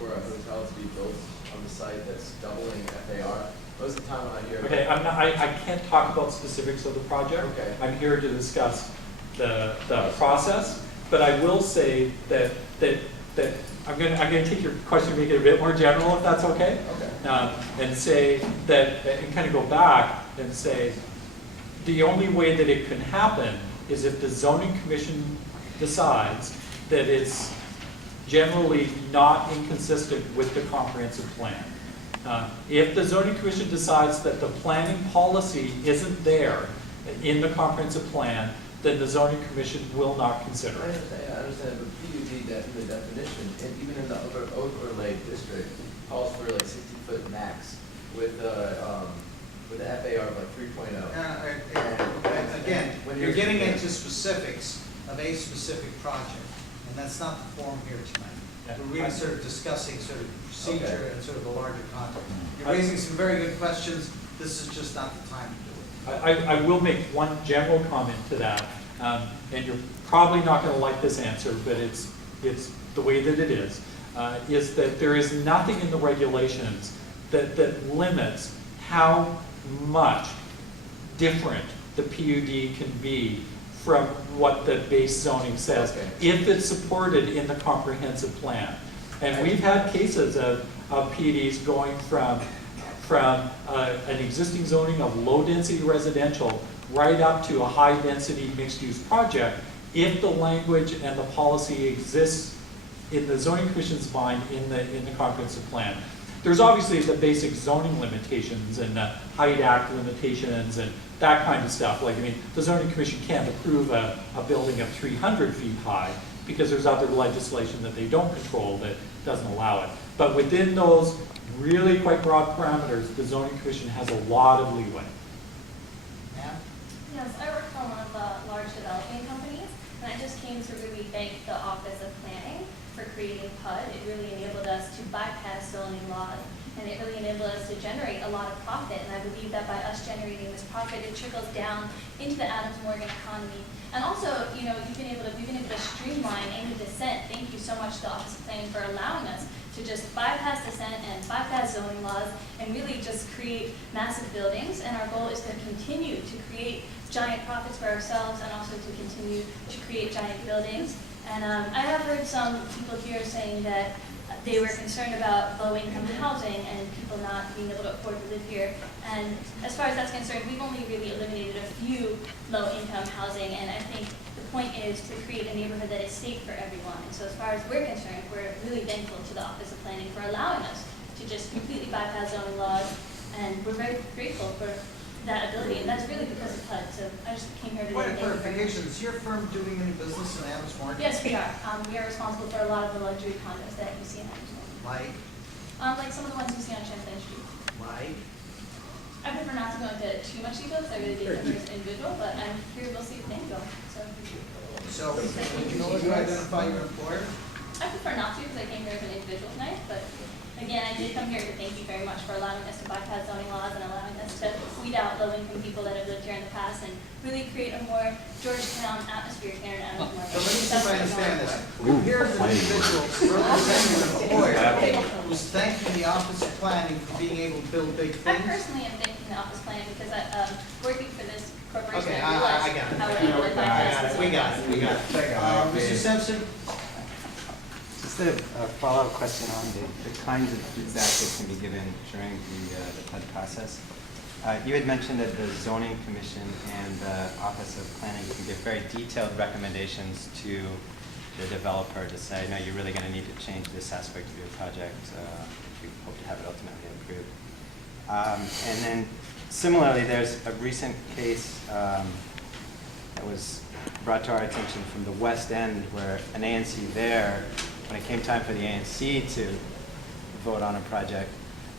for a hotel to be built on the site that's doubling FAR? Most of the time when I hear Okay, I can't talk about specifics of the project. Okay. I'm here to discuss the process, but I will say that I'm gonna take your question and make it a bit more general, if that's okay. Okay. And say that, and kind of go back and say, the only way that it can happen is if the zoning commission decides that it's generally not inconsistent with the comprehensive plan. If the zoning commission decides that the planning policy isn't there in the comprehensive plan, then the zoning commission will not consider I it. understand, but PUD, the definition, and even in the overlay district, calls for like 60-foot max with an FAR of like 3.0. Again, you're getting into specifics of a specific project, and that's not the forum here tonight. Yeah. We're really sort of discussing sort of procedure Okay. and sort of the larger context. You're raising some very good questions. This is just not the time to do it. I will make one general comment to that, and you're probably not going to like this answer, but it's the way that it is that there is nothing in the regulations that limits how much different the PUD can be from what the base zoning says, Okay. if it's supported in the comprehensive plan. And we've had cases of PUDs going from an existing zoning of low-density residential right up to a high-density mixed-use project if the language and the policy exists in the zoning commission's mind in the comprehensive plan. There's obviously the basic zoning limitations and the Height Act limitations and that kind of stuff. Like, I mean, the zoning commission can't approve a building of 300 feet high because there's other legislation that they don't control that doesn't allow it. But within those really quite broad parameters, the zoning commission has a lot of leeway. Ma'am? Yes, I work for one of the large developing companies, and I just came to really thank the Office of Planning for creating PUD. It really enabled us to bypass zoning laws, and it really enabled us to generate a lot of profit. And I believe that by us generating this profit, it trickles down into the Adams Morgan economy. And also, you know, we've been able to streamline any dissent. Thank you so much to the Office of Planning for allowing us to just bypass dissent and bypass zoning laws and really just create massive buildings. And our goal is to continue to create giant profits for ourselves and also to continue to create giant buildings. And I have heard some people here saying that they were concerned about low-income housing and people not being able to afford to live here. And as far as that's concerned, we've only really eliminated a few low-income housing, and I think the point is to create a neighborhood that is safe for everyone. And so as far as we're concerned, we're really thankful to the Office of Planning for allowing us to just completely bypass zoning laws, and we're very grateful for that ability, and that's really because of PUD. So I just came here today. Point of to thank you very much. clarification, is your firm doing any business in Adams Morgan? Yes, we are. We are responsible for a lot of the luxury condos that you see in Adams Morgan. Like, Like some of the ones you see on Champlain Street. like, I prefer not to go into too much detail because I really think that there's individual, but I'm here, we'll see if they go. So so, would you identify your employer? I prefer not to because I came here as an individual tonight, but again, I did come here to thank you very much for allowing us to bypass zoning laws and allowing us to weed out low-income people that have lived here in the past and really create a more Georgetown atmosphere here in Adams Morgan. So let me see if I understand this. Ooh, Here's an individual representing an employer who's thanking the Office of Planning for being able to build big I things. personally am thanking the Office Planning because working for this corporation, Okay, I realized I got it. how we're able to bypass We got it, we got it. Mr. Simpson? Just a follow-up question on the kinds of feedback that can be given during the PUD process. You had mentioned that the Zoning Commission and the Office of Planning can give very detailed recommendations to the developer to say, no, you're really going to need to change this aspect of your project if you hope to have it ultimately approved. And then similarly, there's a recent case that was brought to our attention from the West End where an ANC there, when it came time for the ANC to vote on a project,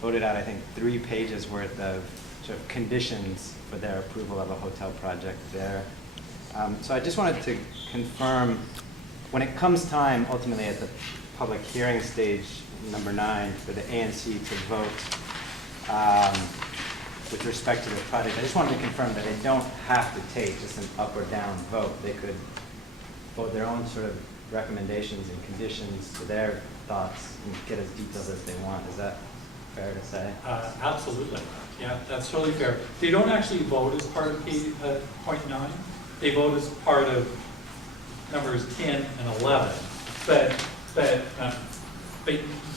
voted out, I think, 3 pages worth of sort of conditions for their approval of a hotel project there. So I just wanted to confirm, when it comes time, ultimately at the public hearing stage, number 9, for the ANC to vote with respect to the project, I just wanted to confirm that they don't have to take just an up or down vote. They could vote their own sort of recommendations and conditions to their thoughts and get as detailed as they want. Is that fair to say? Absolutely. Yeah, that's totally fair. They don't actually vote as part of point 9. They vote as part of numbers 10 and 11. But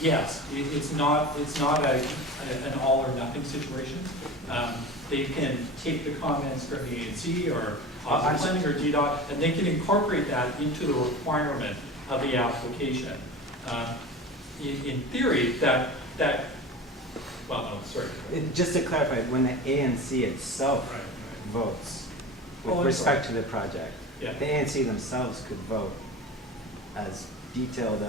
yes, it's not an all or nothing situation. They can take the comments from the ANC or planning or GDOT, and they can incorporate that into the requirement of the application. In theory, well, no, sorry. Just to clarify, when the ANC itself Right. votes Oh, with I'm respect to the project, Yeah. the ANC themselves could vote as detailed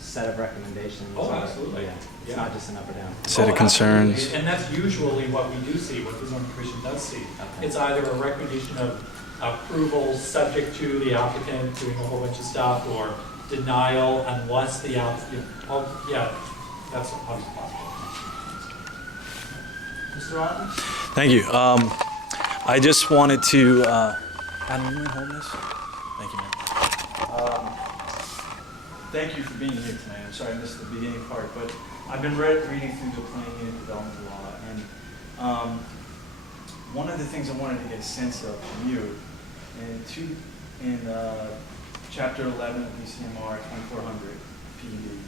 set of recommendations. Oh, or- absolutely. Yeah, it's Yeah. not just an up or down. Set of concerns. Absolutely. And that's usually what we do see, what the zoning commission does see. It's either a recommendation of approval subject to the applicant doing a whole bunch of stuff, or denial unless the applicant, yeah, that's obviously possible. Mr. Otten? Thank you. I just wanted to, Adam, you mind holding this? Thank you, man. Thank you for being here tonight. I'm sorry I missed the beginning part, but I've been reading through the planning and development law, and one of the things I wanted to get a sense of from you, in Chapter 11 of DCMR 2400 PUD,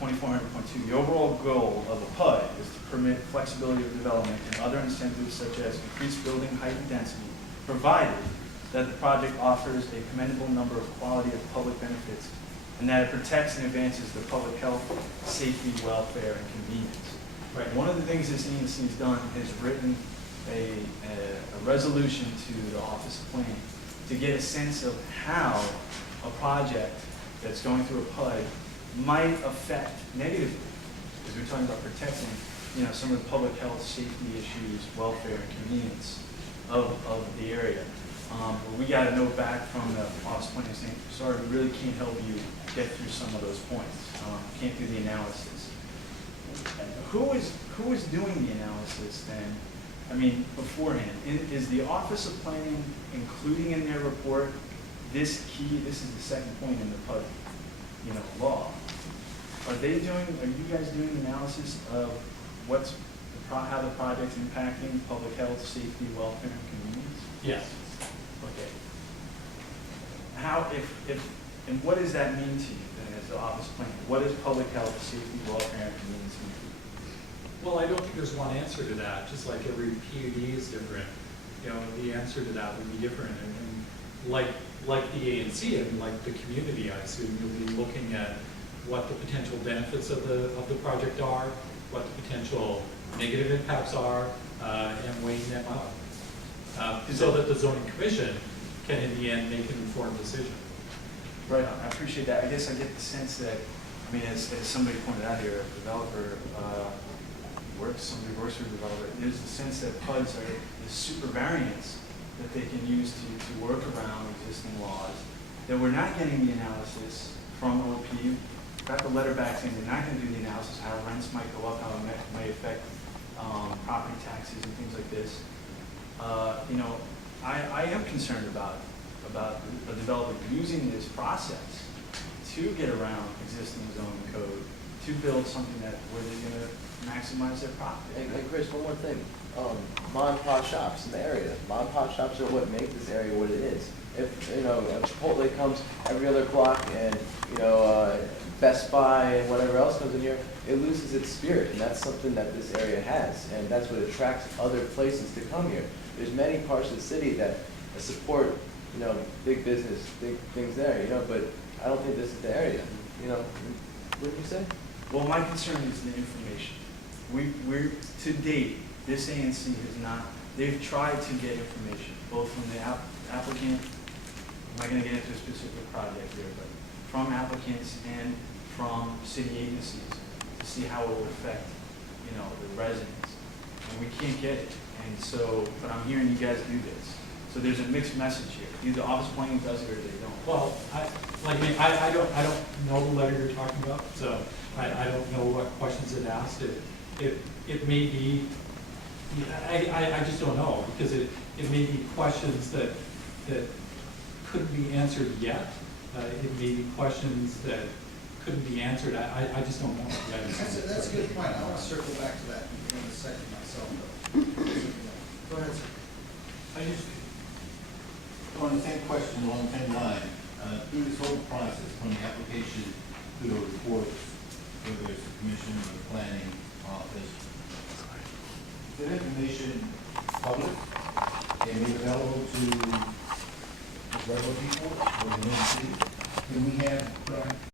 2400.2, the overall goal of a PUD is to permit flexibility of development and other incentives such as increased building height and density, provided that the project offers a commendable number of quality of public benefits and that it protects and advances the public health, safety, welfare, and convenience. Right. One of the things this ANC has done is written a resolution to the Office of Planning to get a sense of how a project that's going through a PUD might affect negatively, because we're talking about protecting, some of the public health, safety issues, welfare, and convenience of the area. We got a note back from the Office of Planning saying, sorry, we really can't help you get through some of those points. Can't do the analysis. And who is doing the analysis then? I mean, beforehand, is the Office of Planning including in their report this is the second point in the PUD, law. Are you guys doing analysis of how the project's impacting public health, safety, welfare, and convenience? Yes. Okay. And what does that mean to you then as the Office of Planning? What does public health, safety, welfare, and convenience mean? Well, I don't think there's one answer to that, just like every PUD is different. The answer to that would be different. And like the ANC and like the community, I assume you'll be looking at what the potential benefits of the project are, what the potential negative impacts are, and weighing them up. So that the zoning commission can in the end make an informed decision. Right, I appreciate that. I guess I get the sense that, as somebody pointed out here, a developer somebody works for a developer, there's the sense that PUDs are the super variants that they can use to work around existing laws, that we're not getting the analysis from OP. Got the letter back saying they're not going to do the analysis, how rents might go up, how it might affect property taxes and things like this. I am concerned about a developer using this process to get around existing zoning code, to build something where they're going to maximize their profit. Hey, Chris, one more thing. Mom and pop shops in the area. Mom and pop shops are what make this area what it is. If a Chipotle comes every other block and Best Buy and whatever else comes in here, it loses its spirit, and that's something that this area has, and that's what attracts other places to come here. There's many parts of the city that support big business, big things there, but I don't think this is the area. What did you say? Well, my concern is the information. We're to date, this ANC has not. They've tried to get information, both from the applicant. I'm not going to get into a specific project here, but from applicants and from city agencies to see how it will affect, the residents. And we can't get it. And so, but I'm hearing you guys do this. So there's a mixed message here. Either Office of Planning does it or they don't. Well, I don't know the letter you're talking about, so I don't know what questions it asked. It may be, I just don't know, because it may be questions that couldn't be answered yet, it may be questions that couldn't be answered. I just don't know. That's a good point. I want to circle back to that in a second myself, though. Go ahead, sir. I just, on the same question, along the same line, through this whole process, from the application to the reports, whether it's the commission or the planning office, is that information public and made available to regular people or the community? Can we have